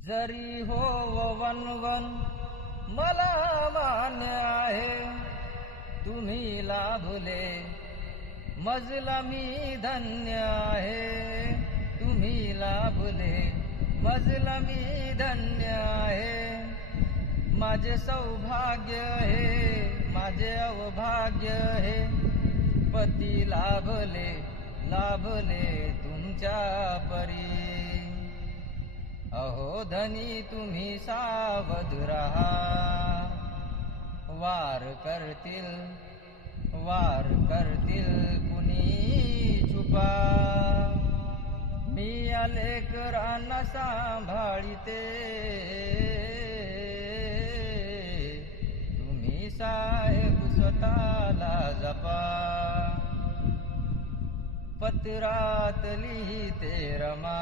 जरी हो वनवन मला मान्य आहे, तुम्ही लाभले मजला मी धन्य आहे, तुम्ही लाभले मजला मी धन्य आहे. माझे सौभाग्य हे माझे अवभाग्य हे, पती लाभले लाभले तुमच्या परी. अहो धनी तुम्ही सावध रहा, वार करतील कुणी छुपा. मी या लेकरांना सांभाळीते, तुम्ही साहेब स्वतःला जपा. पत्रात लिहिते रमा,